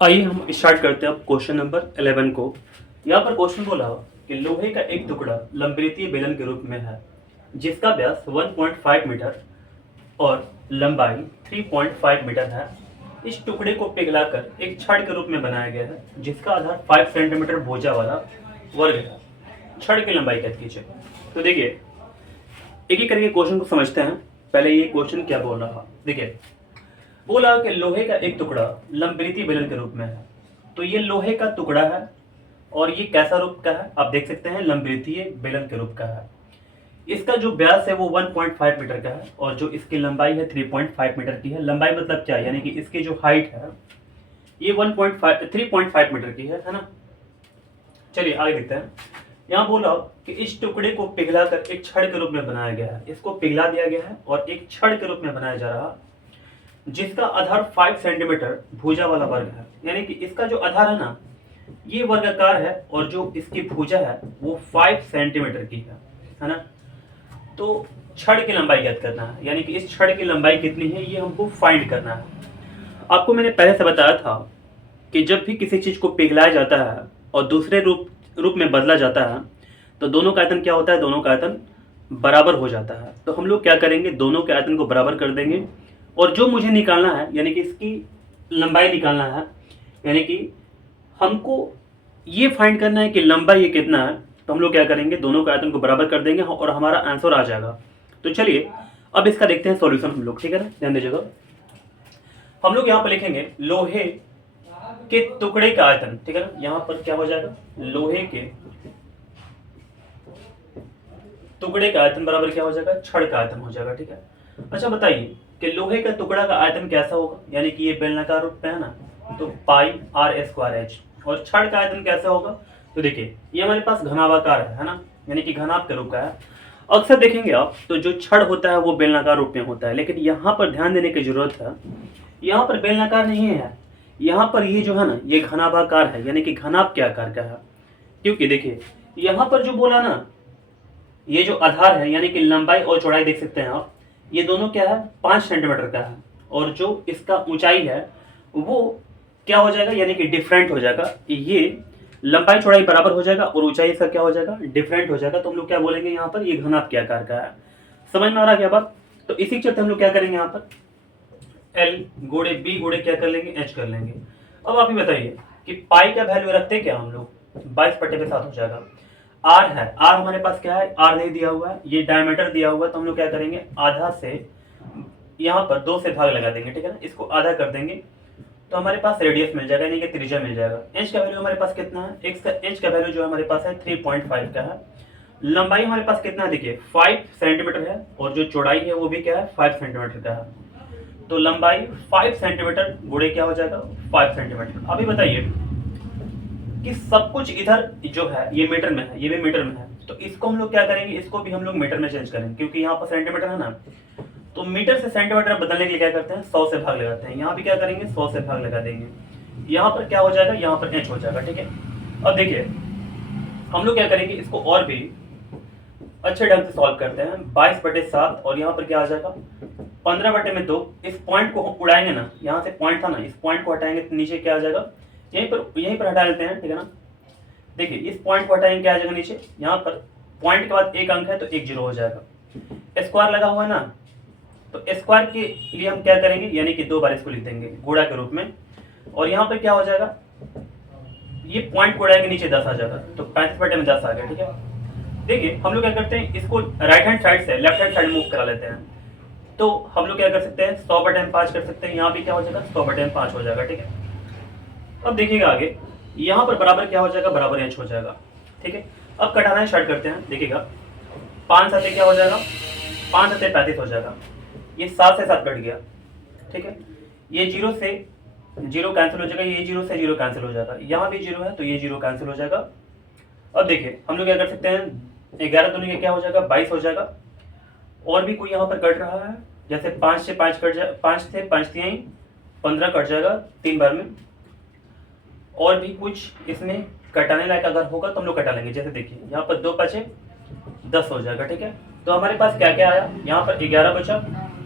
आइए हम स्टार्ट करते हैं अब क्वेश्चन नंबर 11 को। यहाँ पर क्वेश्चन बोला कि लोहे का एक टुकड़ा लंबवृत्तीय बेलन के रूप में है जिसका व्यास 1.5 मीटर और लंबाई 3.5 मीटर है। इस टुकड़े को पिघलाकर एक छड़ के रूप में बनाया गया है जिसका आधार 5 सेंटीमीटर भुजा वाला वर्ग है। छड़ की लंबाई ज्ञात कीजिए। तो देखिए एक एक करके क्वेश्चन को समझते हैं। पहले ये क्वेश्चन क्या बोल रहा, देखिए बोला कि लोहे का एक टुकड़ा लंबवृत्तीय बेलन के रूप में है। तो ये लोहे का टुकड़ा है और ये कैसा रूप का है, आप देख सकते हैं लंबवृत्तीय बेलन के रूप का है। इसका जो व्यास है वो 1.5 मीटर का है और जो इसकी लंबाई है 3.5 मीटर की है। लंबाई मतलब क्या, यानी कि इसकी जो हाइट है ये 3.5 मीटर की है ना। चलिए आगे देखते हैं। यहाँ बोला कि इस टुकड़े को पिघलाकर एक छड़ के रूप में बनाया गया है। इसको पिघला दिया गया है और एक छड़ के रूप में बनाया जा रहा जिसका आधार 5 सेंटीमीटर भुजा वाला वर्ग है। यानी कि इसका जो आधार है ना ये वर्गाकार है और जो इसकी भुजा है वो 5 सेंटीमीटर की है ना। तो छड़ की लंबाई ज्ञात करना है, यानी कि इस छड़ की लंबाई कितनी है ये हमको फाइंड करना है। आपको मैंने पहले से बताया था कि जब भी किसी चीज को पिघलाया जाता है और दूसरे रूप में बदला जाता है तो दोनों का आयतन क्या होता है, दोनों का आयतन बराबर हो जाता है। तो हम लोग क्या करेंगे, दोनों के आयतन को बराबर कर देंगे और जो मुझे निकालना है यानी कि इसकी लंबाई निकालना है, यानी कि हमको ये फाइंड करना है कि लंबाई ये कितना है। तो हम लोग क्या करेंगे, दोनों के आयतन को बराबर कर देंगे और हमारा आंसर आ जाएगा। तो चलिए अब इसका देखते हैं सॉल्यूशन हम लोग, ठीक है ना, ध्यान दीजिएगा। हम लोग यहाँ पर लिखेंगे लोहे के टुकड़े का आयतन, ठीक है ना। यहाँ पर क्या हो जाएगा, लोहे के टुकड़े का आयतन बराबर क्या हो जाएगा, छड़ का आयतन हो जाएगा, ठीक है। अच्छा बताइए कि लोहे का टुकड़ा का आयतन कैसा होगा, यानी कि ये बेलनाकार रूप में है ना, तो पाई आर स्क्वायर एच। और छड़ का आयतन कैसा होगा, तो देखिए ये हमारे पास घनाभाकार है ना, यानी कि घनाभ के रूप का है। अक्सर देखेंगे आप तो जो छड़ होता है वो बेलनाकार रूप में होता है, लेकिन यहाँ पर ध्यान देने की जरूरत है, यहाँ पर बेलनाकार नहीं है, यहाँ पर ये जो है ना ये घनाभाकार है, यानी कि घनाभ के आकार का है। क्योंकि देखिए यहाँ पर जो बोला ना ये जो आधार है यानी कि लंबाई और चौड़ाई देख सकते हैं आप, ये दोनों क्या है 5 सेंटीमीटर का है और जो इसका ऊंचाई है वो क्या हो जाएगा, यानी कि डिफरेंट हो जाएगा। ये लंबाई चौड़ाई बराबर हो जाएगा और ऊंचाई इसका क्या हो जाएगा, डिफरेंट हो जाएगा। तो हम लोग क्या बोलेंगे यहाँ पर, ये घनाभ के आकार का है। समझ में आ रहा है क्या बात। तो इसी के चलते हम लोग क्या करेंगे, यहाँ पर एल गुणे बी गुणे क्या कर लेंगे, एच कर लेंगे। अब आप ही बताइए कि पाई का वैल्यू रखते क्या हम लोग, 22/7 हो जाएगा। आर है, आर हमारे पास क्या है, आर नहीं दिया हुआ है, ये डायमीटर दिया हुआ है। तो हम लोग क्या करेंगे, आधा से यहाँ पर 2 से भाग लगा देंगे, ठीक है ना, इसको आधा कर देंगे तो हमारे पास रेडियस मिल जाएगा, यानी कि त्रिज्या मिल जाएगा। एच का वैल्यू हमारे पास कितना है, एच का वैल्यू जो हमारे पास है 3.5 का है। लंबाई हमारे पास कितना है, देखिए 5 सेंटीमीटर है और जो चौड़ाई है वो भी क्या है 5 सेंटीमीटर का है। तो लंबाई 5 सेंटीमीटर गुणे क्या हो जाएगा 5 सेंटीमीटर। अभी बताइए कि सब कुछ इधर जो है ये मीटर में है, ये भी मीटर में है, तो इसको हम लोग क्या करेंगे, इसको भी हम लोग मीटर में चेंज करेंगे क्योंकि यहाँ पर सेंटीमीटर है ना। तो मीटर से सेंटीमीटर बदलने के लिए क्या करते हैं, 100 से भाग लगाते हैं। यहाँ भी क्या करेंगे 100 से भाग लगा देंगे। यहाँ पर क्या हो जाएगा, यहाँ पर एच हो जाएगा, ठीक है। अब देखिए हम लोग क्या करेंगे, इसको और भी अच्छे ढंग से सॉल्व करते हैं। 22/7 और यहाँ पर क्या आ जाएगा 15/2। इस पॉइंट को उड़ाएंगे ना, यहाँ से पॉइंट था ना, इस पॉइंट को हटाएंगे तो नीचे क्या आ जाएगा, यहीं पर हटा लेते हैं, ठीक है ना। देखिए इस पॉइंट को हटाएंगे क्या आ जाएगा नीचे, यहाँ पर पॉइंट के बाद एक अंक है तो एक जीरो हो जाएगा। स्क्वायर लगा हुआ है ना, तो स्क्वायर के लिए हम क्या करेंगे, यानी कि 2 बार इसको लिख देंगे गुणा के रूप में। और यहाँ पर क्या हो जाएगा, ये पॉइंट को उड़ाएंगे नीचे 10 आ जाएगा, तो 35/10 आ गया, ठीक है। देखिए हम लोग क्या करते हैं, इसको राइट हैंड साइड से लेफ्ट हैंड साइड मूव करा लेते हैं। तो हम लोग क्या कर सकते हैं 100/5 कर सकते हैं। यहाँ भी क्या हो जाएगा 100/5 हो जाएगा, ठीक है। अब देखिएगा आगे यहाँ पर बराबर क्या हो जाएगा, बराबर एच हो जाएगा, ठीक है। अब कटाना स्टार्ट करते हैं, देखिएगा 5 7 क्या हो जाएगा, 5 7 35 हो जाएगा। ये 7 से 7 कट गया, ठीक है। ये 0 से 0 कैंसिल हो जाएगा, ये 0 से 0 कैंसिल हो जाएगा, यहाँ भी 0 है तो ये 0 कैंसिल हो जाएगा। अब देखिए हम लोग क्या कर सकते हैं, 11 दूनी का क्या हो जाएगा 22 हो जाएगा। और भी कोई यहाँ पर कट रहा है, जैसे 5 से 5 कट जाए, 5 से 5 तिहाई 15 कट जाएगा 3 बार में। और भी कुछ इसमें कटाने लायक अगर होगा तो हम लोग कटा लेंगे। जैसे देखिए यहाँ पर 2 5 10 हो जाएगा, ठीक है। तो हमारे पास क्या क्या आया, यहाँ पर 11 बचा,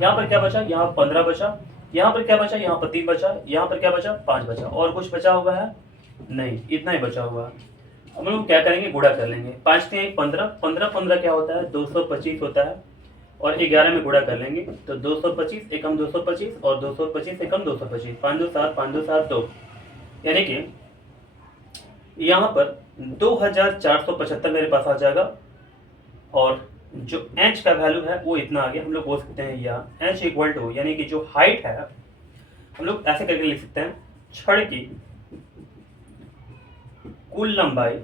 यहाँ पर क्या बचा, यहाँ 15 बचा यहाँ पर क्या बचा, यहाँ पर 3 बचा, यहाँ पर क्या बचा, 5 बचा, और कुछ बचा हुआ है नहीं, इतना ही बचा हुआ है। अब हम लोग क्या करेंगे, गुणा कर लेंगे। 5 3 15, 15 15 क्या होता है, 225 होता है, और 11 में गुणा कर लेंगे तो 225 एकम 225 और 225 एकम 225, 5 2 7 5 2 7 2, यानी कि यहाँ पर 2475 मेरे पास आ जाएगा। और जो एच का वैल्यू है वो इतना आ गया। हम लोग बोल सकते हैं या एच इक्वल टू, यानी कि जो हाइट है हम लोग ऐसे करके लिख सकते हैं, छड़ की कुल लंबाई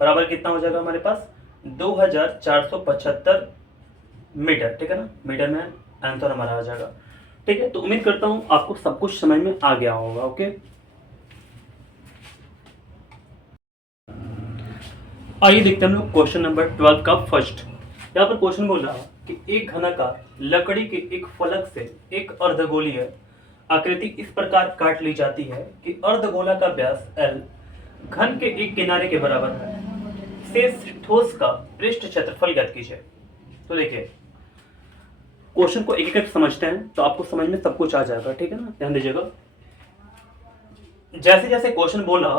बराबर कितना हो जाएगा हमारे पास, 2475 मीटर, ठीक है ना, मीटर में आंसर हमारा आ जाएगा। ठीक है, तो उम्मीद करता हूं आपको सब कुछ समझ में आ गया होगा। ओके, आइए देखते हैं हम लोग क्वेश्चन नंबर 12 का फर्स्ट। यहाँ पर क्वेश्चन बोल रहा है कि एक घनाकार लकड़ी के एक फलक से एक अर्धगोलीय आकृति इस प्रकार काट ली जाती है कि अर्धगोला का व्यास L घन के एक किनारे के बराबर है। शेष ठोस का पृष्ठ क्षेत्रफल ज्ञात कीजिए। तो देखिए क्वेश्चन को एक एक करके समझते हैं तो आपको समझ में सब कुछ आ जाएगा। ठीक है ना, ध्यान दीजिएगा। जैसे जैसे क्वेश्चन बोला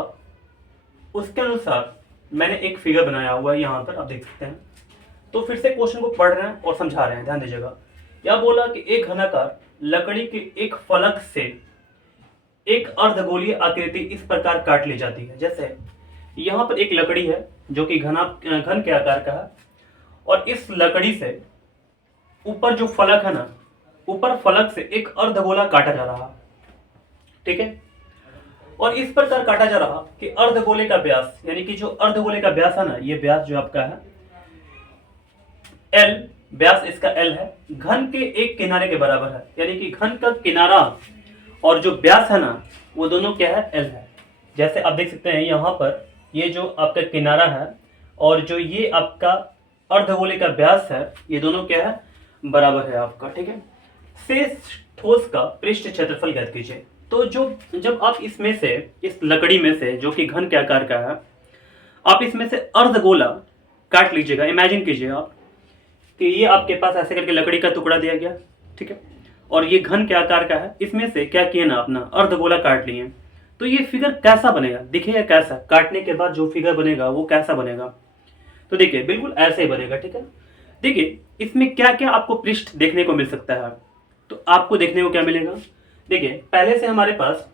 उसके अनुसार मैंने एक फिगर बनाया हुआ है, यहाँ पर आप देख सकते हैं। तो फिर से क्वेश्चन को पढ़ रहे हैं और समझा रहे हैं, ध्यान दीजिएगा। यह बोला कि एक घनाकार लकड़ी के एक फलक से एक अर्धगोलीय आकृति इस प्रकार काट ली जाती है। जैसे यहाँ पर एक लकड़ी है जो कि घन के आकार का है, और इस लकड़ी से ऊपर जो फलक है ना, ऊपर फलक से एक अर्धगोला काटा जा रहा। ठीक है, और इस प्रकार काटा जा रहा कि अर्धगोले का व्यास, यानी कि जो अर्धगोले का व्यास है ना, ये व्यास जो आपका है L, व्यास इसका L है, घन के एक किनारे के बराबर है। यानी कि घन का किनारा और जो व्यास है ना वो दोनों क्या है, L है। जैसे आप देख सकते हैं यहाँ पर ये जो आपका किनारा है और जो ये आपका अर्धगोले का व्यास है, ये दोनों क्या है, बराबर है आपका। ठीक है, शेष ठोस का पृष्ठ क्षेत्रफल ज्ञात कीजिए। तो जो जब आप इसमें से, इस लकड़ी में से जो कि घन के आकार का है, आप इसमें से अर्धगोला काट लीजिएगा। इमेजिन कीजिए आप कि ये आपके पास ऐसे करके लकड़ी का टुकड़ा दिया गया, ठीक है, और ये घन के आकार का है। इसमें से क्या किए ना, अपना अर्धगोला काट लिए। तो ये फिगर कैसा बनेगा, दिखेगा कैसा, काटने के बाद जो फिगर बनेगा वो कैसा बनेगा। तो देखिए बिल्कुल ऐसे ही बनेगा। ठीक है, देखिए इसमें क्या क्या आपको पृष्ठ देखने को मिल सकता है। तो आपको देखने को क्या मिलेगा, देखिए पहले से हमारे पास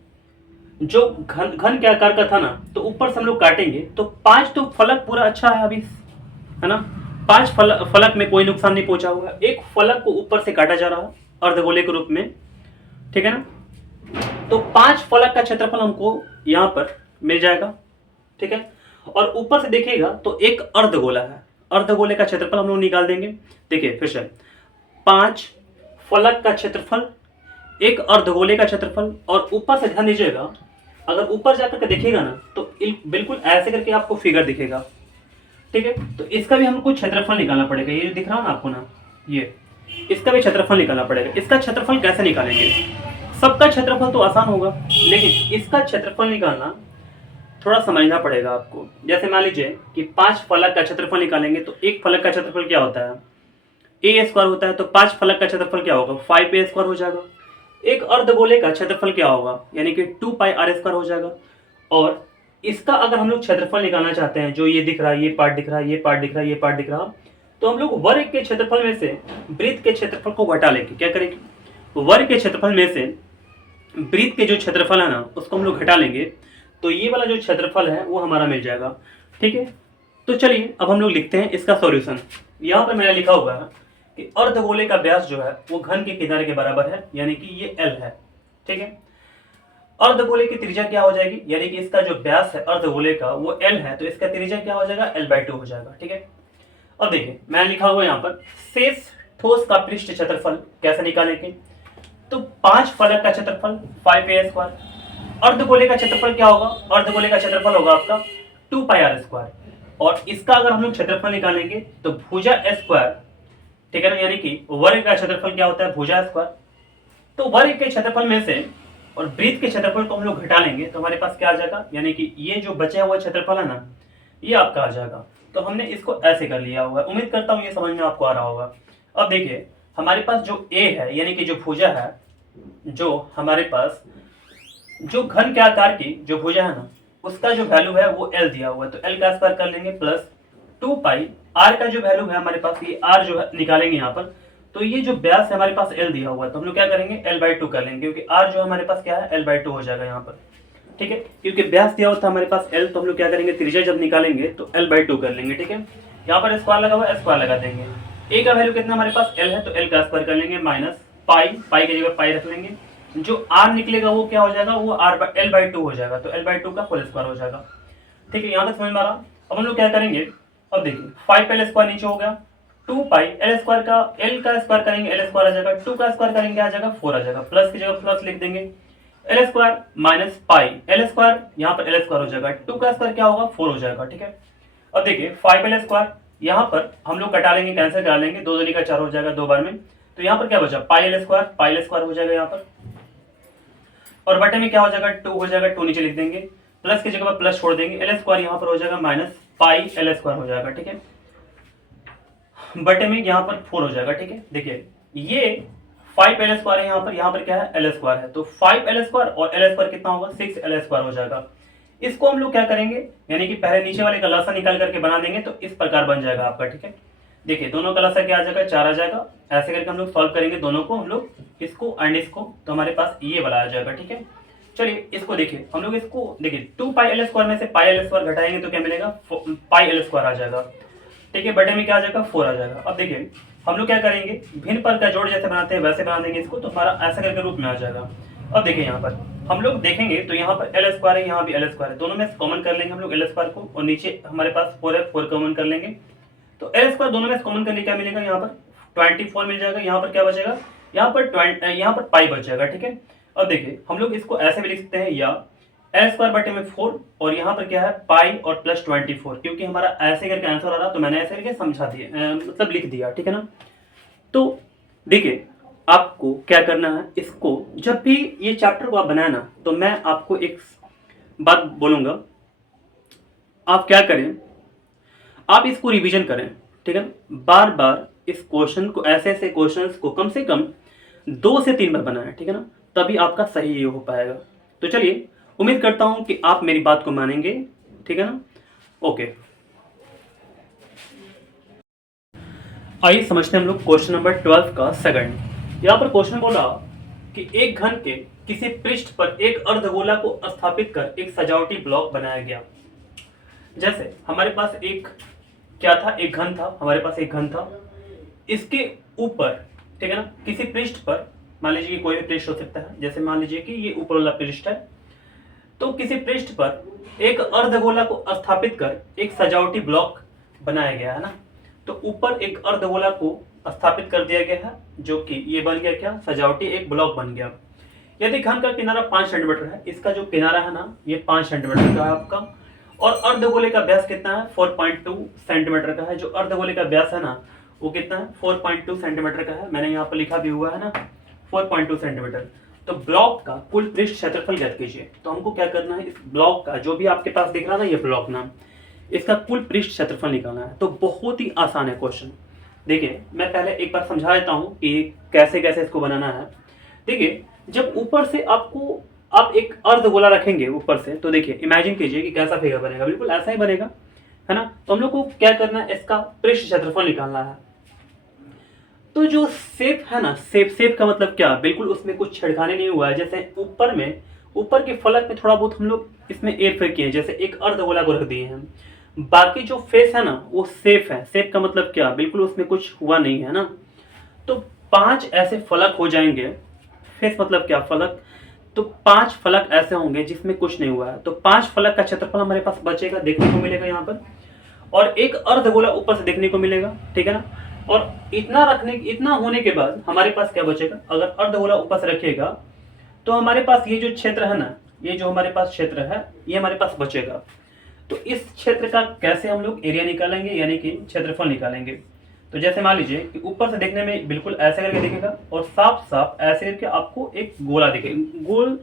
जो घन के आकार का था ना, तो ऊपर से हम लोग काटेंगे तो 5 तो फलक पूरा अच्छा है अभी, है ना, 5 फलक में कोई नुकसान नहीं पहुंचा हुआ। एक फलक को ऊपर से काटा जा रहा है अर्धगोले के रूप में, ठीक है ना। तो 5 फलक का क्षेत्रफल हमको यहाँ पर मिल जाएगा। ठीक है, और ऊपर से देखिएगा तो एक अर्धगोला है, अर्धगोले का क्षेत्रफल हम लोग निकाल देंगे। देखिए फिर से 5 फलक का क्षेत्रफल, एक अर्धगोले का क्षेत्रफल, और ऊपर से ध्यान दीजिएगा, अगर ऊपर जाकर के देखिएगा ना तो बिल्कुल ऐसे करके आपको फिगर दिखेगा। ठीक है, तो इसका भी हमको क्षेत्रफल निकालना पड़ेगा। ये जो दिख रहा है ना आपको ना, ये इसका भी क्षेत्रफल निकालना पड़ेगा। इसका क्षेत्रफल कैसे निकालेंगे, सबका क्षेत्रफल तो आसान होगा, लेकिन इसका क्षेत्रफल निकालना थोड़ा समझना पड़ेगा आपको। जैसे मान लीजिए कि 5 फलक का क्षेत्रफल निकालेंगे तो एक फलक का क्षेत्रफल क्या होता है, ए स्क्वायर होता है। तो 5 फलक का क्षेत्रफल क्या होगा, 5a स्क्वायर हो जाएगा। एक अर्धगोले का क्षेत्रफल क्या होगा, यानी कि 2πr स्क्वायर हो जाएगा। और इसका अगर हम लोग क्षेत्रफल निकालना चाहते हैं, जो ये दिख रहा है, ये पार्ट दिख रहा है, ये पार्ट दिख रहा है, ये पार्ट दिख रहा है, तो हम लोग वर्ग के क्षेत्रफल में से वृत्त के क्षेत्रफल को घटा लेंगे। क्या करेंगे, वर्ग के क्षेत्रफल में से वृत्त के जो क्षेत्रफल है ना उसको हम लोग घटा लेंगे, तो ये वाला जो क्षेत्रफल है वो हमारा मिल जाएगा। ठीक है, तो चलिए अब हम लोग लिखते हैं इसका सॉल्यूशन। यहाँ पर मैंने लिखा हुआ है कि अर्धगोले का व्यास जो है वो घन के किनारे के बराबर है, यानी कि ये L है। ठीक है, अर्धगोले की त्रिज्या क्या हो जाएगी, यानी कि इसका जो व्यास है अर्धगोले का वो L है, तो इसका त्रिज्या क्या हो जाएगा, L/2 हो जाएगा। ठीक है, अब देखिए मैंने लिखा हुआ यहाँ पर शेष ठोस का पृष्ठ क्षेत्रफल कैसे निकालेंगे। तो 5 फलक का क्षेत्रफल 5a स्क्वायर, अर्धगोले का क्षेत्रफल क्या होगा, अर्धगोले का क्षेत्रफल होगा आपका 2πr स्क्वायर, और इसका अगर हम लोग क्षेत्रफल निकालेंगे तो भुजा स्क्वायर, ठीक है ना, यानी कि वर्ग का क्षेत्रफल क्या होता है, भुजा स्क्वायर। तो वर्ग के क्षेत्रफल में से और वृत्त के क्षेत्रफल को हम लोग घटा लेंगे तो हमारे पास क्या आ जाएगा, यानी कि ये जो बचा हुआ क्षेत्रफल है ना ये आपका आ जाएगा। तो हमने इसको ऐसे कर लिया हुआ है। उम्मीद करता हूँ ये समझ में आपको आ रहा होगा। अब देखिए हमारे पास जो a है, यानी कि जो भुजा है जो हमारे पास जो घन के आकार की जो भुजा है ना, उसका जो वैल्यू है वो एल दिया हुआ है, तो एल का स्क्वायर कर लेंगे प्लस 2 पाई आर का जो वैल्यू है हमारे पास, ये आर जो है निकालेंगे यहाँ पर। तो ये जो व्यास है हमारे पास एल दिया हुआ है, तो हम लोग क्या करेंगे L/2 कर लेंगे, क्योंकि आर जो हमारे पास क्या है L/2 हो जाएगा यहाँ पर। ठीक है, क्योंकि व्यास दिया हुआ था हमारे पास एल, तो हम लोग क्या करेंगे त्रिज्या जब निकालेंगे तो L/2 कर लेंगे। ठीक है, यहाँ पर स्क्वायर लगा हुआ है, स्क्वायर लगा देंगे। ए का वैल्यू कितना हमारे पास एल है, तो एल का स्क्वायर कर लेंगे माइनस पाई, पाई की जगह पाई रख लेंगे। जो आर निकलेगा वो क्या हो जाएगा, वो आर L/2 हो जाएगा, तो L/2 का होल स्क्वायर हो जाएगा। ठीक है, यहाँ तक समझ में आ रहा। अब हम लोग क्या करेंगे, अब देखिए 5 स्क्वायर नीचे हो गया, 2 पाई एल स्क्वायर का एल का स्क्वायर करेंगे एल स्क्वायर आ जाएगा, 2 का स्क्वायर करेंगे आ जाएगा 4 आ जाएगा, प्लस की जगह प्लस लिख देंगे, L square minus pi L square, यहाँ पर एल स्क्वायर हो जाएगा, 2 का स्क्वायर क्या होगा 4 हो जाएगा। ठीक है, अब देखिए 5 स्क्वायर यहाँ पर हम लोग कटा लेंगे, कैंसिल करा लेंगे, 2 दूनी का 4 हो जाएगा 2 बार में, तो यहाँ पर क्या बचा पाई एल स्क्वायर हो जाएगा यहाँ पर, और बटे में क्या हो जाएगा 2 हो जाएगा, 2 नीचे लिख देंगे, प्लस की जगह पर प्लस छोड़ देंगे, एल स्क्वायर यहाँ पर हो जाएगा माइनस पाई एल स्क्वायर हो जाएगा। ठीक है, बटे में यहाँ पर 4 हो जाएगा। ठीक है, देखिए ये 5 स्क्वायर है, यहाँ पर क्या है एल स्क्वायर है, तो 5 स्क्वायर और एल स्क्वायर कितना होगा 6 स्क्वायर हो जाएगा। इसको हम लोग क्या करेंगे, यानी कि पहले नीचे वाले का लसा निकाल करके बना देंगे, तो इस प्रकार बन जाएगा आपका। ठीक है, देखिए दोनों का लसा क्या आ जाएगा 4 आ जाएगा, ऐसे करके हम लोग सॉल्व करेंगे दोनों को, हम लोग इसको एंड इसको, तो हमारे पास ये वाला आ जाएगा। ठीक है, चलिए इसको देखिए, हम लोग इसको देखिए 2 पाई एल स्क्वायर में से पाई एल स्क्वायर घटाएंगे तो क्या मिलेगा पाई एल स्क्वायर आ जाएगा। ठीक है, बटे में क्या आ जाएगा 4 आ जाएगा। अब देखिए हम लोग क्या करेंगे, भिन्न पर का जोड़ जैसे बनाते हैं वैसे बना देंगे इसको, तो हमारा ऐसा करके रूप में आ जाएगा। अब देखिए यहाँ पर हम लोग देखेंगे तो यहाँ पर एल स्क्वायर है, यहाँ भी एल स्क्वायर है, दोनों में कॉमन कर लेंगे हम लोग एल स्क्वायर को, और नीचे हमारे पास 4 है, 4 कॉमन कर लेंगे, तो एल स्क्वायर दोनों में कॉमन करने क्या मिलेगा, यहाँ पर 24 मिल जाएगा, यहाँ पर क्या बचेगा, यहाँ पर पाई बच जाएगा। ठीक है, अब देखिए हम लोग इसको ऐसे भी लिख सकते हैं, या एल स्क्वायर बटे में 4, और यहाँ पर क्या है पाई और प्लस 24, क्योंकि हमारा ऐसे करके आंसर आ रहा तो मैंने ऐसे करके समझा दिया, मतलब लिख दिया। ठीक है ना, तो देखिए आपको क्या करना है, इसको जब भी ये चैप्टर को आप बनाए ना, तो मैं आपको एक बात बोलूंगा, आप क्या करें, आप इसको रिवीजन करें। ठीक है ना, बार बार इस क्वेश्चन को, ऐसे ऐसे क्वेश्चंस को कम से कम 2 से 3 बार बनाएं। ठीक है ना, तभी आपका सही ये हो पाएगा। तो चलिए, उम्मीद करता हूं कि आप मेरी बात को मानेंगे। ठीक है ना, ओके, आइए समझते हैं हम लोग क्वेश्चन नंबर 12 का सेकंड। यहाँ पर क्वेश्चन बोला कि एक घन के किसी पृष्ठ पर एक अर्धगोला को स्थापित कर एक सजावटी ब्लॉक बनाया गया। जैसे हमारे पास एक क्या था, एक घन था, हमारे पास एक घन था, इसके ऊपर ठीक है ना किसी पृष्ठ पर, मान लीजिए कि कोई भी पृष्ठ हो सकता है, जैसे मान लीजिए कि ये ऊपर वाला पृष्ठ है, तो किसी पृष्ठ पर एक अर्धगोला को स्थापित कर एक सजावटी ब्लॉक बनाया गया है ना, तो ऊपर एक अर्धगोला को स्थापित कर दिया गया है, जो कि ये बन गया क्या सजावटी एक ब्लॉक बन गया। यदि घन का किनारा 5 सेंटीमीटर है, इसका जो किनारा है ना ये 5 सेंटीमीटर का है आपका, और अर्धगोले का व्यास कितना है 4.2 सेंटीमीटर का है। जो अर्धगोले का व्यास है ना वो कितना है 4.2 सेंटीमीटर का है, मैंने यहाँ पर लिखा भी हुआ है ना 4.2 सेंटीमीटर। तो ब्लॉक का कुल पृष्ठ क्षेत्रफल ज्ञात कीजिए। तो हमको क्या करना है, इस ब्लॉक का जो भी आपके पास दिख रहा है ना ये ब्लॉक नाम, इसका कुल पृष्ठ क्षेत्रफल निकालना है। तो बहुत ही आसान है क्वेश्चन। देखिए मैं पहले एक बार समझा देता हूँ कि कैसे कैसे इसको बनाना है। देखिए जब ऊपर से आपको आप एक अर्धगोला रखेंगे ऊपर से, तो देखिए इमेजिन कीजिए कि कैसा फिगर बनेगा, बिल्कुल ऐसा ही बनेगा है ना। तो हम लोग को क्या करना है, इसका पृष्ठ क्षेत्रफल निकालना है। तो जो शेप है ना, शेप का मतलब क्या, बिल्कुल उसमें कुछ छेड़खानी नहीं हुआ है। जैसे ऊपर में, ऊपर के फलक में थोड़ा बहुत हम लोग इसमें एयर फेर किए हैं, जैसे एक अर्धगोला को रख दिए हैं। बाकी जो फेस है ना वो सेफ है। सेफ का मतलब क्या, बिल्कुल उसमें कुछ हुआ नहीं है ना। तो 5 ऐसे फलक हो जाएंगे। फेस मतलब क्या, फलक। तो 5 फलक ऐसे होंगे जिसमें कुछ नहीं हुआ है, तो 5 फलक का क्षेत्रफल हमारे पास बचेगा, देखने को मिलेगा यहाँ पर, और एक अर्धगोला ऊपर से देखने को मिलेगा। ठीक है ना, और इतना होने के बाद हमारे पास क्या बचेगा, अगर अर्धगोला ऊपर से रखिएगा तो हमारे पास ये जो क्षेत्र है ना, ये जो हमारे पास क्षेत्र है ये हमारे पास बचेगा। तो इस क्षेत्र का कैसे हम लोग एरिया निकालेंगे, यानी कि क्षेत्रफल निकालेंगे। तो जैसे मान लीजिए कि ऊपर से देखने में बिल्कुल ऐसे करके दिखेगा, और साफ साफ ऐसे करके आपको एक गोला दिखेगा, गोल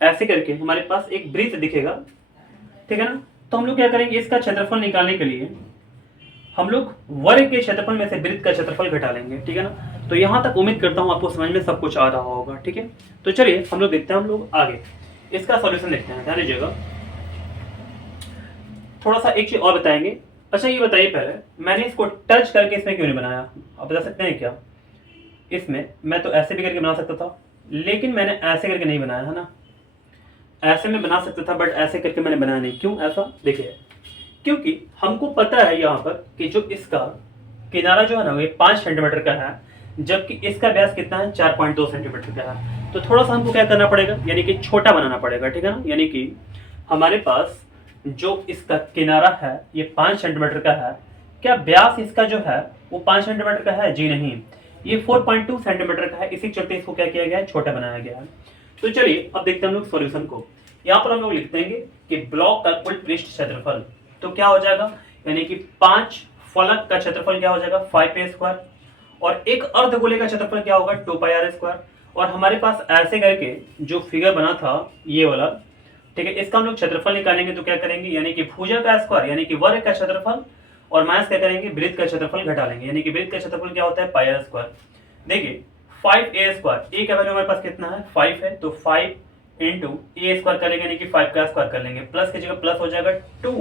ऐसे करके हमारे पास एक वृत्त दिखेगा। ठीक है ना, तो हम लोग क्या करेंगे, इसका क्षेत्रफल निकालने के लिए हम लोग वर्ग के क्षेत्रफल में से वृत्त का क्षेत्रफल घटा लेंगे। ठीक है ना, तो यहाँ तक उम्मीद करता हूँ आपको समझ में सब कुछ आ रहा होगा, ठीक है। तो चलिए हम लोग देखते हैं, हम लोग आगे इसका सॉल्यूशन देखते हैं। ध्यान दीजिएगा, थोड़ा सा एक चीज और बताएंगे। अच्छा ये बताइए पहले, मैंने इसको टच करके इसमें क्यों नहीं बनाया, आप बता सकते हैं क्या? इसमें मैं तो ऐसे भी करके बना सकता था, लेकिन मैंने ऐसे करके नहीं बनाया है ना। ऐसे में बना सकता था बट ऐसे करके मैंने बनाया नहीं। क्यों ऐसा? देखिए, क्योंकि हमको पता है यहाँ पर कि जो इसका किनारा जो है ना, वो 5 सेंटीमीटर का है, जबकि इसका व्यास कितना है, 4.2 सेंटीमीटर का है। तो थोड़ा सा हमको क्या करना पड़ेगा, यानी कि छोटा बनाना पड़ेगा, ठीक है ना। यानी कि हमारे पास जो इसका किनारा है ये 5 सेंटीमीटर का है, क्या व्यास इसका जो है वो 5 सेंटीमीटर का है? जी नहीं, ये 4.2 सेंटीमीटर का है। इसी चलते इसको क्या किया गया है, छोटा बनाया गया है। तो चलिए अब देखते हैं हम लोग सॉल्यूशन को। यहाँ पर हम लोग लिखते हैं कि ब्लॉक का कुल पृष्ठ क्षेत्रफल तो क्या हो जाएगा, यानी कि 5 फलक का क्षेत्रफल क्या हो जाएगा, 5a², और एक अर्धगोले का क्षेत्रफल क्या होगा, 2πr²। और हमारे पास ऐसे करके जो फिगर बना था ये वाला, ठीक है, इसका हम लोग क्षेत्रफल निकालेंगे तो क्या करेंगे, यानी कि भुजा का स्क्वायर यानी कि वर्ग का क्षेत्रफल, और माइनस क्या करेंगे, वृत्त का क्षेत्रफल घटा लेंगे, यानी कि वृत्त का क्षेत्रफल क्या होता है, πr²। देखिए 5a², ए का वैल्यू हमारे पास कितना है, 5 है, तो 5 इंटू a² करेंगे, यानी कि 5 का स्क्वायर कर लेंगे, प्लस की जगह प्लस हो जाएगा 2,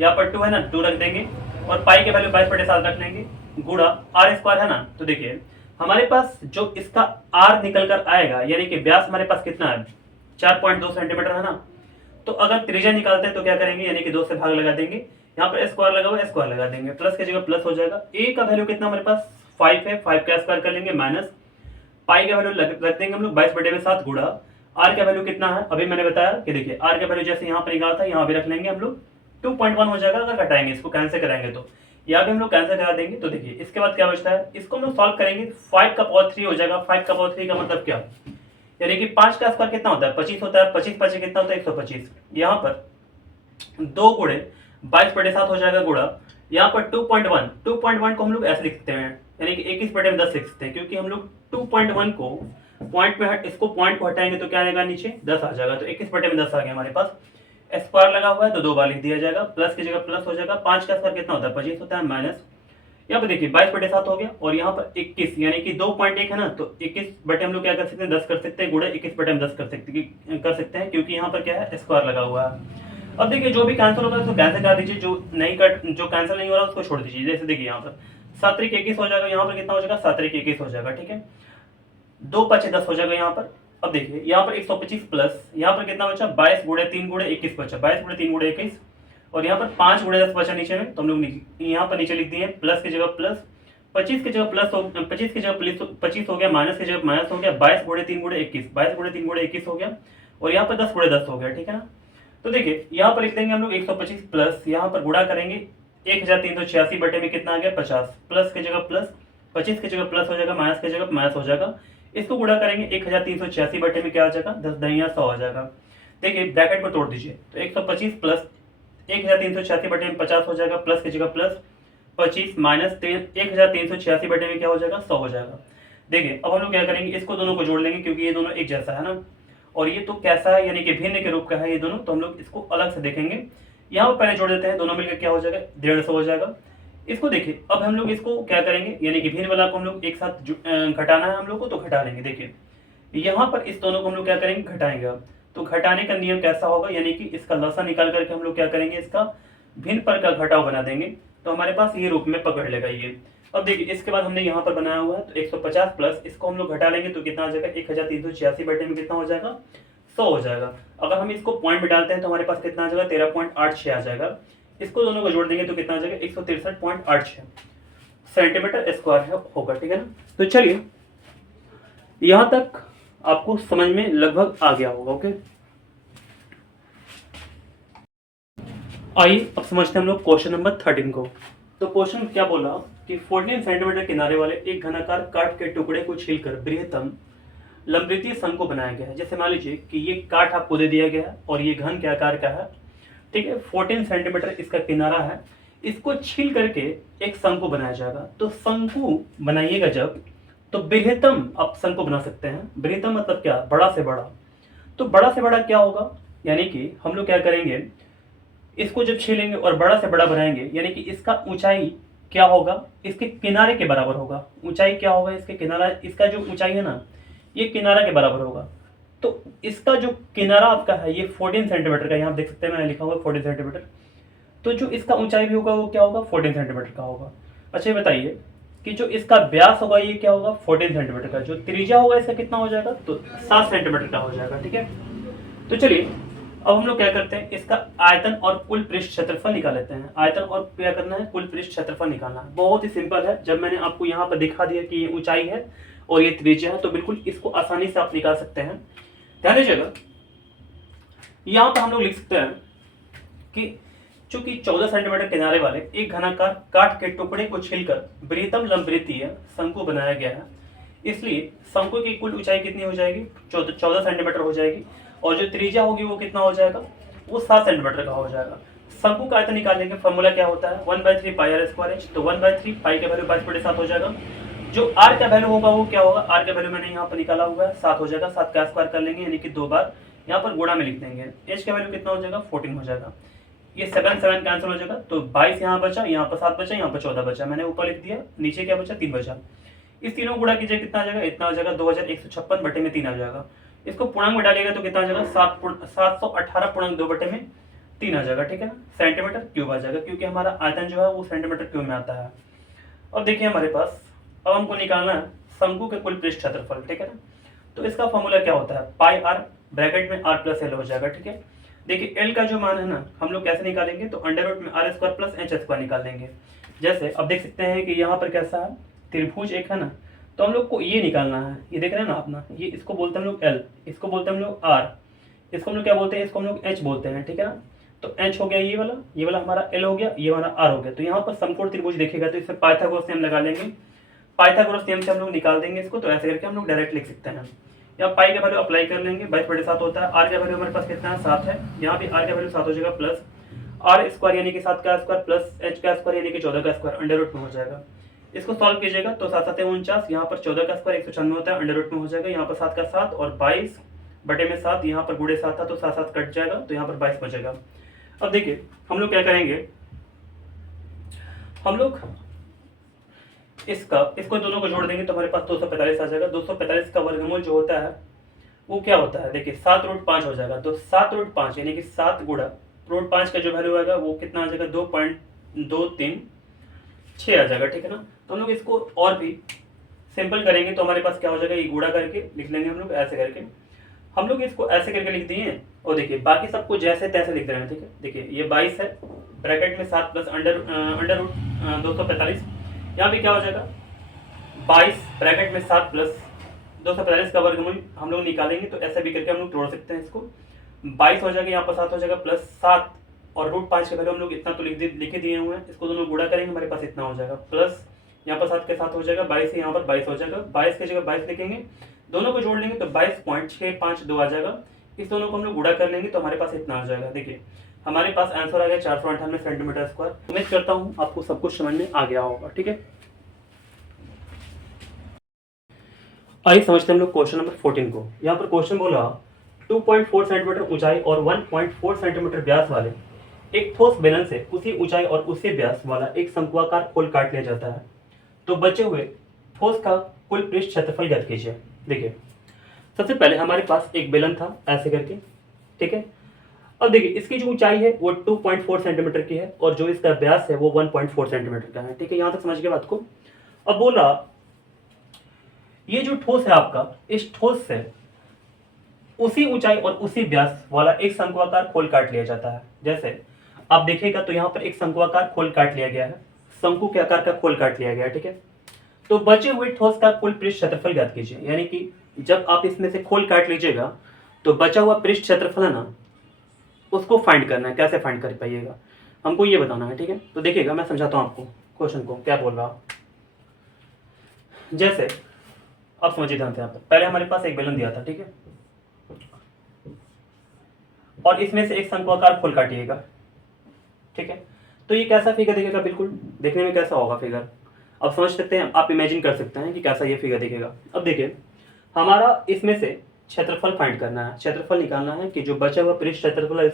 यहाँ पर 2 है ना, 2 रख देंगे, और पाई के वैल्यू 22/7 रख लेंगे, गुणा r² है ना। तो देखिए हमारे पास जो इसका r निकल कर आएगा, यानी कि व्यास हमारे पास कितना है, 4.2 सेंटीमीटर है ना। तो अगर त्रिज्या निकालते हैं तो क्या करेंगे, यानी कि 2 से भाग लगा देंगे, यहाँ पर स्क्वायर लगा हुआ, स्क्वायर लगा देंगे, प्लस की जगह प्लस हो जाएगा। a का वैल्यू कितना हमारे पास 5 है, 5 का स्क्वायर कर लेंगे, माइनस पाई का वैल्यू रख देंगे हम लोग 22/7 गुणा r का वैल्यू कितना है, अभी मैंने बताया कि देखिए r का वैल्यू जैसे यहाँ पर निकाला था, यहाँ भी रख लेंगे हम लोग, 2.1 हो जाएगा। अगर घटाएंगे इसको, कैंसिल कराएंगे तो यहाँ भी हम लोग कैंसिल करा देंगे। तो देखिए इसके बाद क्या बचता है, इसको हम लोग सॉल्व करेंगे, 5 का पावर 3 हो जाएगा। 5 का पावर 3 का मतलब क्या, यानी कि 5 का स्क्वायर कितना होता है, 25 होता है, 25 25 कितना होता है, 125। यहाँ पर 2 गुणे 22/7 हो जाएगा, गुणा यहाँ पर 2.1 को हम लोग ऐसे लिख सकते हैं, यानी कि 21/10 लिख सकते हैं, क्योंकि हम लोग 2.1 को पॉइंट में इसको पॉइंट को हटाएंगे तो क्या आएगा, नीचे 10 आ जाएगा। तो 21/10 आ गया हमारे पास, स्क्वायर लगा हुआ है तो 2 बार लिख दिया जाएगा, प्लस की जगह प्लस हो जाएगा। 5 का स्क्वायर कितना होता है, 25 होता है, माइनस यहाँ पर देखिए 22/7 हो गया, और यहाँ पर 21 यानी कि 2.1 है ना, तो 21 बटे हम लोग क्या कर सकते हैं, 10 कर सकते हैं, गुणे 21/10 कर सकते हैं, क्योंकि यहाँ पर क्या है, स्क्वायर लगा हुआ है। अब देखिए जो भी कैंसिल होगा उसको कैंसिल कर दीजिए, जो कैंसिल नहीं हो रहा उसको छोड़ दीजिए। जैसे देखिए यहाँ पर 7 3 21 हो जाएगा, यहाँ पर कितना हो जाएगा, 7 3 21 हो जाएगा, ठीक है, 2 5 10 हो जाएगा यहाँ पर। अब देखिए यहाँ पर 125 प्लस यहाँ पर कितना बचा, 22 गुणे 3 गुणे 21 बचा, 22 गुणे 3 गुणे 21, और यहाँ पर 5 गुणे 10 बचा नीचे में, तो हम लोग यहाँ पर नीचे लिख दिए प्लस की जगह प्लस, 25 की जगह प्लस हो, 25 की जगह 25 हो गया, माइनस की जगह माइनस हो गया, 22 गुणे 3 गुणे 21, 22 गुणे 3 गुणे 21 हो गया, और यहाँ पर 10 गुणे 10 हो गया, ठीक है ना। तो देखिए यहाँ पर लिख देंगे हम लोग 125 प्लस, यहाँ पर गुणा करेंगे 1386 बटे में कितना आ गया, 50, प्लस की जगह प्लस, 25 की जगह प्लस हो जाएगा, माइनस की जगह माइनस हो जाएगा, इसको गुणा करेंगे 1386 बटे में क्या आ जाएगा, 10 दहिया 100 आ जाएगा। देखिए ब्रैकेट को तोड़ दीजिए, तो 125 प्लस 1386 बटे में 50 हो जाएगा, प्लस की जगह प्लस 25 माइनस 1386 बटे में क्या हो जाएगा, 100 हो जाएगा। देखिए अब हम लोग क्या करेंगे, इसको दोनों को जोड़ लेंगे, क्योंकि ये दोनों एक जैसा है ना, और ये तो कैसा है, यानी कि भिन्न के रूप का है ये दोनों, तो हम लोग इसको अलग से देखेंगे। यहाँ पर पहले जोड़ देते हैं, दोनों मिलकर क्या हो जाएगा, 150 हो जाएगा। इसको देखिए अब हम लोग इसको क्या करेंगे, यानी कि भिन्न वाला को हम लोग एक साथ घटाना है हम लोग को, तो घटा लेंगे। देखिए यहाँ पर इस दोनों को हम लोग क्या करेंगे, घटाएंगे। अब तो घटाने का नियम कैसा होगा, यानी कि इसका लसा निकाल करके हम लोग क्या करेंगे, इसका भिन्न पर का घटाव बना देंगे, तो हमारे पास ये रूप में पकड़ लेगा ये। अब देखिए इसके बाद हमने यहाँ पर बनाया हुआ है, तो 150 प्लस इसको हम लोग घटा लेंगे तो कितना आ जाएगा, 1386 बटे में कितना हो जाएगा, 100 हो जाएगा। अगर हम इसको पॉइंट में डालते हैं तो हमारे पास कितना आ जाएगा, 13.86 आ जाएगा। इसको दोनों को जोड़ देंगे तो कितना आ जाएगा, 163.86 सेंटीमीटर स्क्वायर होगा, ठीक है ना। तो चलिए यहां तक आपको समझ में लगभग आ गया होगा, ओके। आइए अब समझते हैं हम लोग क्वेश्चन नंबर 13 को। तो क्वेश्चन क्या बोला कि 14 सेंटीमीटर किनारे वाले एक घनाकार काठ के टुकड़े को छीलकर बृहत्तम लंबवृत्तीय शंकु को बनाया गया है। जैसे मान लीजिए कि ये काठ आपको दे दिया गया है और ये घन के आकार का है, ठीक है, 14 सेंटीमीटर इसका किनारा है, इसको छील करके एक शंकु बनाया जाएगा। तो शंकु बनाइएगा जब, तो बृहत्तम आप शंकु बना सकते हैं। बृहत्तम मतलब क्या, बड़ा से बड़ा। तो बड़ा से बड़ा क्या होगा, यानी कि हम लोग क्या करेंगे, इसको जब छीलेंगे और बड़ा से बड़ा बनाएंगे, यानी कि इसका ऊंचाई क्या होगा, इसके किनारे के बराबर होगा। ऊंचाई क्या होगा, इसके किनारा, इसका जो ऊंचाई है ना ये किनारा के बराबर होगा। तो इसका जो किनारा आपका है ये 14 सेंटीमीटर का, यहाँ देख सकते हैं मैंने लिखा हुआ 14 सेंटीमीटर। तो जो इसका ऊंचाई भी होगा वो क्या होगा, 14 सेंटीमीटर का होगा। अच्छा ये बताइए कि जो इसका व्यास होगा ये क्या होगा, 14 सेंटीमीटर का। जो त्रिज्या होगा इसका कितना हो जाएगा, तो 7 सेंटीमीटर का हो जाएगा। ठीक है, तो चलिए अब हम लोग क्या करते हैं, इसका आयतन और कुल पृष्ठ क्षेत्रफल निकाल लेते हैं। आयतन और क्या करना है, कुल पृष्ठ क्षेत्रफल निकालना है। बहुत ही सिंपल है, जब मैंने आपको यहाँ पर दिखा दिया कि ये ऊंचाई है और ये त्रिज्या है तो बिल्कुल इसको आसानी से आप निकाल सकते हैं। ध्यान दीजिएगा, यहाँ पर हम लोग लिख सकते हैं कि चूंकि 14 सेंटीमीटर किनारे वाले एक घनाकार काठ के टुकड़े को छीलकर वृत्तम लंबवृत्तीय शंकु बनाया गया है, इसलिए शंकु की कुल ऊंचाई कितनी हो जाएगी, 14 सेंटीमीटर हो जाएगी, और जो त्रिज्या होगी वो कितना हो जाएगा, वो 7 सेंटीमीटर का हो जाएगा। शंकु का आयतन निकालने का फॉर्मूला क्या होता है, 1/3 पाई आर स्क्वायर एच। तो 1/3 पाई का वैल्यू 22/7 हो जाएगा। जो आर का वैल्यू होगा वो क्या होगा, आर का वैल्यू मैंने यहाँ पर निकाला हुआ है 7 हो जाएगा। 7 का स्क्वायर कर लेंगे यानी कि 2 बार यहाँ पर गुणा में लिख देंगे। एच का वैल्यू कितना हो जाएगा, 14 हो जाएगा। ये 7 7 कैंसिल हो जाएगा, तो 22 यहाँ बचा, यहाँ पर 7 बचा, यहाँ पर 14 बचा। मैंने ऊपर लिख दिया, नीचे क्या बचा, 3 बचा। इस तीनों गुणा कीजिए, कितना आ जाएगा, इतना हो जाएगा 2156/3 आ जाएगा। इसको पूर्णांक में डालिएगा तो कितना आ जाएगा, 718.2/3 आ जाएगा। ठीक है, सेंटीमीटर क्यूब आ जाएगा, क्योंकि हमारा आयतन जो है वो सेंटीमीटर क्यूब में आता है। अब देखिए हमारे पास, अब हमको निकालना है शंकु के कुल पृष्ठ क्षेत्रफल। ठीक है ना, तो इसका फॉर्मूला क्या होता है, पाई आर ब्रैकेट में आर प्लस एल हो जाएगा। ठीक है, देखिए एल का जो मान है ना हम लोग कैसे निकालेंगे, तो अंडर रूट में R square plus H square निकाल लेंगे। जैसे अब देख सकते हैं कि यहाँ पर कैसा है, त्रिभुज एक है ना, तो हम लोग को ये निकालना है, ये देख रहे हैं ना अपना, ये इसको बोलते हैं हम लोग एल, इसको बोलते हैं हम लोग आर, इसको हम लोग क्या बोलते हैं, इसको हम लोग एच बोलते हैं। ठीक है ना, तो एच हो गया ये वाला हमारा एल हो गया, ये हमारा आर हो गया। तो यहाँ पर समकोण त्रिभुज देखेगा तो इससे पाइथागोरस नियम लगा लेंगे, पाइथागोरस नियम से हम लोग निकाल देंगे इसको। तो ऐसे करके हम लोग डायरेक्ट लिख सकते हैं। यहाँ पाई का वैल्यू अप्लाई कर लेंगे, 22/7 होता है। आर का वैल्यू हमारे पास कितना है, 7 है। यहाँ भी आर का वैल्यू 7 हो जाएगा, प्लस आर स्क्वायर यानी कि 7 का स्क्वायर प्लस एच का स्क्वायर यानी कि 14 का स्क्वायर अंडर रूट में हो जाएगा। इसको सॉल्व कीजिएगा तो 7 7 49, यहाँ पर 14 का स्क्वायर 196 होता है, अंडर रूट में हो जाएगा। यहाँ पर 7 का 7 और 22/7, यहाँ पर गुड़े 7 था तो 7 7 कट जाएगा, तो यहाँ पर 22 बचेगा। अब देखिए हम लोग क्या करेंगे, हम लोग इसको दोनों को जोड़ देंगे तो हमारे पास 245 आ जाएगा। 245 का वर्गमूल जो होता है वो क्या होता है, देखिए 7√5 हो जाएगा। तो 7√5 यानी कि 7 गुणा √5 का जो वैल्यू आएगा वो कितना आ जाएगा, 2.236 आ जाएगा। ठीक है ना, तो हम लोग इसको और भी सिंपल करेंगे तो हमारे पास क्या हो जाएगा, ये गुणा करके लिख लेंगे हम लोग, ऐसे करके हम लोग इसको ऐसे करके लिख दिए। और देखिए बाकी सबको जैसे तैसे लिख रहे हैं। ठीक है, देखिए ये 22 है, ब्रैकेट में 7 प्लस अंडर रूट 245, यहाँ भी क्या हो जाएगा 22 ब्रैकेट में 7 प्लस 245 का वर्गमूल हम लोग निकालेंगे तो ऐसे भी करके हम लोग तोड़ सकते हैं इसको। 22 हो जाएगा, यहाँ पर 7 हो जाएगा, प्लस 7 और √5 के वैल्यू हम लोग इतना तो लिखे दिए हुए हैं। इसको दोनों गुणा करेंगे हमारे पास इतना हो जाएगा, प्लस यहाँ पर 7 के 7 हो जाएगा, 22 यहाँ पर 22 हो जाएगा। 22 की जगह 22 लिखेंगे, दोनों को जोड़ लेंगे तो 22.652 आ जाएगा। इस दोनों को हम लोग गुणा कर लेंगे तो हमारे पास इतना आ जाएगा। देखिए हमारे पास आंसर आ गया 498 सेंटीमीटर स्क्वायर। उम्मीद करता हूँ आपको सब कुछ समझ में आ गया होगा। ठीक है, आइए समझते हैं हम लोग क्वेश्चन नंबर 14 को। यहाँ पर क्वेश्चन बोला 2.4 सेंटीमीटर ऊंचाई और 1.4 सेंटीमीटर व्यास वाले एक ठोस बेलन से उसी ऊंचाई और उसी व्यास वाला एक शंक्वाकार खोल काट लिया जाता है, तो बचे हुए ठोस का कुल पृष्ठ क्षेत्रफल ज्ञात कीजिए। देखिए सबसे पहले हमारे पास एक बेलन था ऐसे करके। ठीक है, अब देखिए इसकी जो ऊंचाई है वो 2.4 सेंटीमीटर की है और जो इसका व्यास है वो 1.4 सेंटीमीटर का है। ठीक है, यहाँ तक समझ गए बात को। अब बोला ये जो ठोस है आपका, इस ठोस से उसी ऊंचाई और उसी व्यास वाला एक शंक्वाकार खोल काट लिया जाता है। जैसे आप देखिएगा तो यहाँ पर एक शंक्वाकार खोल काट लिया गया है, शंकु के आकार का खोल काट लिया गया है। ठीक है, तो बचे हुए ठोस का कुल पृष्ठ क्षेत्रफल ज्ञात कीजिए। यानी कि जब आप इसमें से खोल काट लीजिएगा तो बचा हुआ पृष्ठ क्षेत्रफल है ना, उसको फाइंड करना है। कैसे फाइंड कर पाइएगा, हमको ये बताना है। ठीक है, तो देखिएगा मैं समझाता हूँ आपको क्वेश्चन को क्या बोल रहा। जैसे आप समझिए ध्यान से, यहाँ पर पहले हमारे पास एक बेलन दिया था। ठीक है, और इसमें से एक शंक्वाकार खोल काटिएगा। ठीक है, तो ये कैसा फिगर दिखेगा, बिल्कुल देखने में कैसा होगा फिगर, अब समझ सकते हैं, आप इमेजिन कर सकते हैं कि कैसा ये फिगर दिखेगा। अब देखिए हमारा इसमें से क्षेत्रफल फाइंड करना है, क्षेत्रफल निकालना है कि जो बचा हुआ पृष्ठ क्षेत्रफल है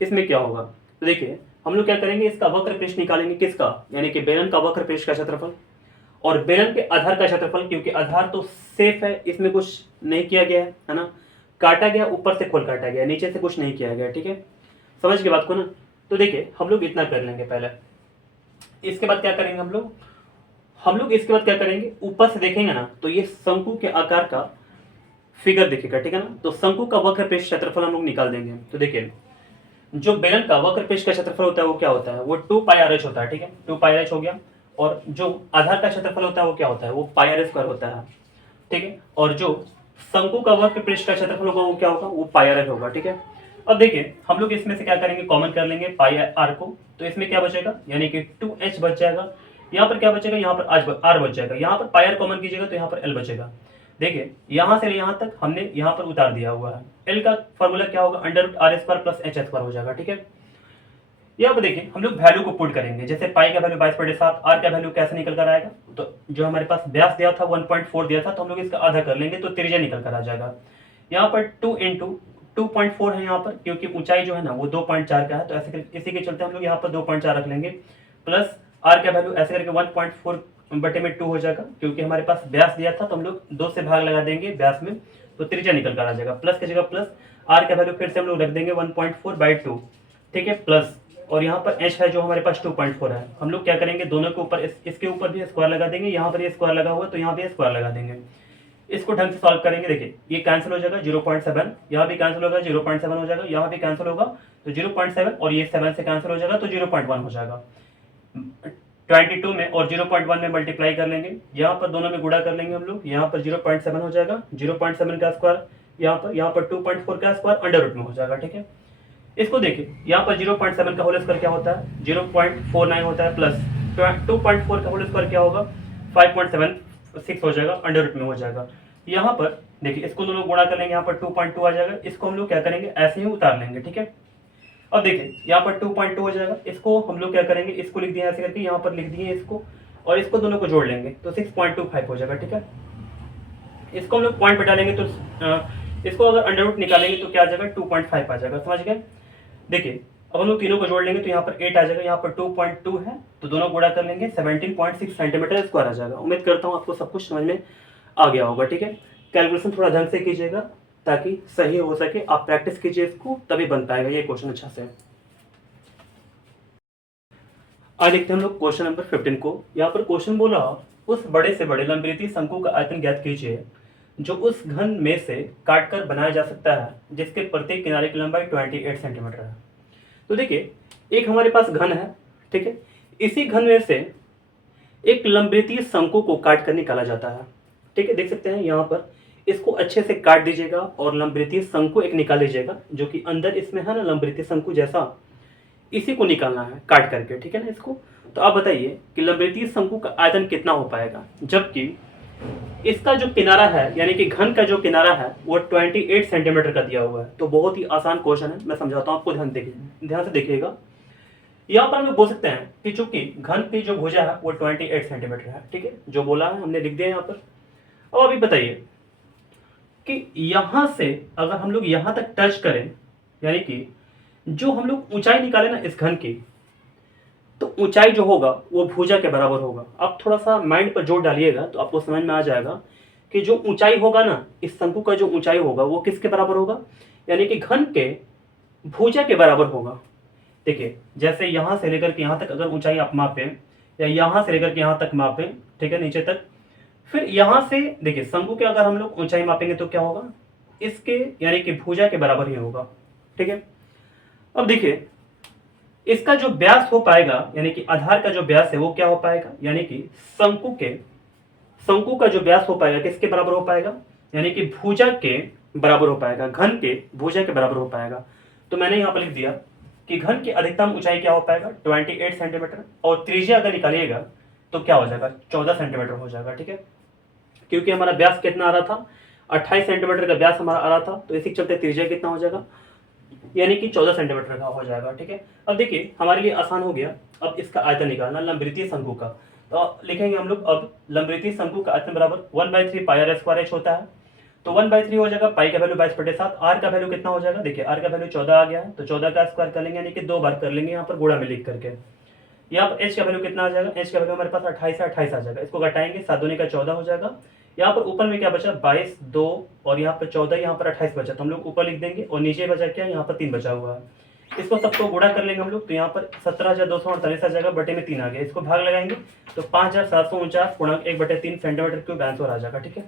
इसमें क्या होगा। तो देखिए हम लोग क्या करेंगे, इसका वक्र पृष्ठ निकालेंगे, किसका, यानी कि बेलन का वक्र पृष्ठ का क्षेत्रफल और बेलन के आधार का क्षेत्रफल, क्योंकि आधार तो सेफ है, इसमें कुछ नहीं किया गया है ना, काटा गया, ऊपर से खोल काटा गया, नीचे से कुछ नहीं किया गया, ठीक है, समझ के बात को ना। तो देखिए हम लोग इतना कर लेंगे पहले, इसके बाद क्या करेंगे हम लोग इसके बाद क्या करेंगे, ऊपर से देखेंगे ना तो ये शंकु के आकार का फिगर दिखेगा, ठीक है ना। तो शंकु का वक्र पृष्ठ क्षेत्रफल हम लोग निकाल देंगे। तो देखिए जो बेलन का वक्र पृष्ठ का क्षेत्रफल होता है वो क्या होता है, वो 2 पाई आर एच होता है, ठीक है, 2 पाई आर एच हो गया। और जो आधार का क्षेत्रफल होता है वो क्या होता है, वो पाई आर स्क्वायर होता है, ठीक है। और जो शंकु का वक्र पृष्ठ का क्षेत्रफल होगा वो क्या होगा, वो पाई आर एच होगा, ठीक है। अब देखिए हम लोग इसमें से क्या करेंगे, कॉमन कर लेंगे पाई आर को, तो इसमें क्या बचेगा, यानी कि 2h बच जाएगा, यहाँ पर क्या बचेगा, यहाँ पर आर बच जाएगा, यहाँ पर पाई आर कॉमन कीजिएगा तो यहाँ पर एल बचेगा। देखिए यहाँ से यहाँ तक हमने यहाँ पर उतार दिया हुआ है, एल का फॉर्मूला क्या होगा, under R square plus H square हो जाएगा, ठीक है। यहाँ पर देखिए हम लोग वैल्यू को पुट करेंगे, जैसे पाई का वैल्यू 22/7, आर का वैल्यू कैसे निकल कर आएगा, तो जो हमारे पास व्यास दिया था 1.4 दिया था, तो हम लोग इसका आधा कर लेंगे तो त्रिज्या निकल कर आ जाएगा। यहाँ पर 2 × 2.4 है यहाँ पर, क्योंकि ऊंचाई जो है ना वो 2.4 का है, तो ऐसे इसी के चलते हम लोग यहाँ पर 2.4 रख लेंगे, प्लस आर का वैल्यू ऐसे करके 1.4/2 हो जाएगा, क्योंकि हमारे पास व्यास दिया था तो हम लोग 2 से भाग लगा देंगे व्यास में, तो त्रिज्या निकल कर आ जाएगा। प्लस की जगह प्लस, आर का वैल्यू फिर से हम लोग रख देंगे 1.4/2, ठीक है, प्लस, और यहाँ पर h है जो हमारे पास 2.4 है, हम लोग क्या करेंगे दोनों के ऊपर इसके ऊपर भी स्क्वायर लगा देंगे, यहाँ पर ये स्क्वायर लगा हुआ है तो यहाँ भी स्क्वायर लगा देंगे। इसको ढंग से सॉल्व करेंगे, देखिए ये कैंसिल हो जाएगा 0.7, यहाँ भी कैंसिल होगा 0.7 हो जाएगा, यहाँ भी कैंसिल होगा तो 0.7, और ये 7 से कैंसिल हो जाएगा तो 0.1 हो जाएगा। 22 में और 0.1 में मल्टीप्लाई कर लेंगे, यहाँ पर दोनों में गुणा कर लेंगे हम लोग, यहाँ पर 0.7 हो जाएगा, 0.7 का स्क्वायर यहाँ पर 2.4 का स्क्वायर अंडर रूट में हो जाएगा, ठीक है। इसको देखिए यहाँ पर 0.7 का होल स्क्वायर क्या होता है, 0.49 होता है, प्लस 2.4 का होल स्क्वायर क्या होगा, 5.76 हो जाएगा, अंडर रूट में हो जाएगा। यहाँ पर देखिए इसको दोनों गुणा कर लेंगे, यहाँ पर 2.2 आ जाएगा, इसको हम लोग क्या करेंगे ऐसे ही उतार लेंगे, ठीक है। अब देखिए यहाँ पर 2.2 हो जाएगा, इसको हम लोग क्या करेंगे, इसको लिख दिए ऐसे करके, यहाँ पर लिख दिए इसको, और इसको दोनों को जोड़ लेंगे तो 6.25 हो जाएगा, ठीक है। इसको हम लोग पॉइंट बटा लेंगे तो इसको अगर अंडर रूट निकालेंगे तो क्या आ जाएगा, 2.5 आ जाएगा, समझ गए। देखिए अब हम लोग तीनों को जोड़ लेंगे तो यहाँ पर 8 आ जाएगा, यहाँ पर 2.2 है तो दोनों गुणा कर लेंगे, 17.6 सेंटीमीटर स्क्वायर आ जाएगा। उम्मीद करता हूँ आपको सब कुछ समझ में आ गया होगा, ठीक है। कैलकुलेशन थोड़ा ढंग से कीजिएगा ताकि सही हो सके, आप प्रैक्टिस कीजिए इसको तभी बन पाएगा ये क्वेश्चन अच्छा से। आज देखते हैं हम लोग क्वेश्चन नंबर 15 को। यहाँ पर क्वेश्चन बोला, उस बड़े से बड़े लंबवृत्तीय शंकु का आयतन ज्ञात कीजिए जो उस घन में से काटकर बनाया जा सकता है जिसके प्रत्येक किनारे की लंबाई 28 सेंटीमीटर है। तो देखिए एक हमारे पास घन है, ठीक है, इसी घन में से एक लंबवृत्तीय शंकु को काट कर निकाला जाता है, ठीक है, देख सकते हैं यहाँ पर, इसको अच्छे से काट दीजिएगा और लंबवृत्तीय शंकु एक निकाल लीजिएगा, जो कि अंदर इसमें है ना लंबवृत्तीय शंकु जैसा, इसी को निकालना है काट करके, ठीक है ना इसको। तो आप बताइए कि लंबवृत्तीय शंकु का आयतन कितना हो पाएगा, जबकि इसका जो किनारा है यानी कि घन का जो किनारा है वो 28 सेंटीमीटर का दिया हुआ है। तो बहुत ही आसान क्वेश्चन है, मैं समझाता हूँ आपको, ध्यान से देखिएगा। यहाँ पर हम लोग बोल सकते हैं कि चूंकि घन की जो भुजा है वो 28 सेंटीमीटर है, ठीक है, जो बोला है हमने लिख दिया यहाँ पर। अब अभी बताइए कि यहाँ से अगर हम लोग यहाँ तक टच करें, यानी कि जो हम लोग ऊंचाई निकाले ना इस घन की, तो ऊंचाई जो होगा वो भुजा के बराबर होगा। आप थोड़ा सा माइंड पर जोर डालिएगा तो आपको समझ में आ जाएगा कि जो ऊंचाई होगा ना इस शंकु का, जो ऊंचाई होगा वो किसके बराबर होगा, यानी कि घन के भुजा के बराबर होगा। देखिए जैसे यहाँ से लेकर के यहाँ तक अगर ऊंचाई आप मापें, या यहाँ से लेकर के यहाँ तक मापें, ठीक है, नीचे तक, फिर यहाँ से देखिए शंकु के अगर हम लोग ऊंचाई मापेंगे तो क्या होगा, इसके यानी कि भुजा के बराबर ही होगा, ठीक है। अब देखिए इसका जो व्यास हो पाएगा यानी कि आधार का जो व्यास है वो क्या हो पाएगा, यानी कि शंकु का जो व्यास हो पाएगा किसके बराबर हो पाएगा, यानी कि भुजा के बराबर हो पाएगा, घन के भुजा के बराबर हो पाएगा। तो मैंने यहाँ पर लिख दिया कि घन की अधिकतम ऊंचाई क्या हो पाएगा 28 सेंटीमीटर, और त्रिज्या अगर निकालिएगा तो क्या हो जाएगा 14 सेंटीमीटर हो जाएगा, ठीक है, क्योंकि हमारा व्यास कितना आ रहा था 28 सेंटीमीटर का व्यास हमारा आ रहा था, तो इसी के चलते त्रिज्या कितना हो जाएगा, यानी कि 14 सेंटीमीटर का हो जाएगा, ठीक है। अब देखिए हमारे लिए आसान हो गया, अब इसका आयतन निकालना लंबवृत्तीय शंकु का। तो लिखेंगे हम लोग अब लंबवृत्तीय शंकु का आयतन बराबर 1/3 पाई r² h होता है। तो 1/3 हो जाएगा, पाई का वैल्यू 22/7। आर का वैल्यू कितना हो जाएगा, देखिए आर का वैल्यू 14 आ गया है, तो 14 का स्क्वायर कर लेंगे, यानी कि 2 बार कर लेंगे यहाँ पर गुणा में लिख करके। यहाँ पर एच का वैल्यू कितना आ जाएगा, एच का वैल्यू हमारे पास 28 है, 28 आ जाएगा, इसको घटाएंगे, 7 दूनी का 14 हो जाएगा। यहाँ पर ऊपर में क्या बचा, 22, 2 और यहाँ पर 14, यहाँ पर 28 बचा, तो हम लोग ऊपर लिख देंगे, और नीचे बचा क्या, यहाँ पर 3 बचा हुआ है। इसको सबको गुणा कर लेंगे हम लोग, तो यहाँ पर 17,248 आ जाएगा, बटे में 3 आ गया, इसको भाग लगाएंगे तो 5,749 गुणा 1/3 सेंटीमीटर क्यूब आंसर आ जाएगा। ठीक है।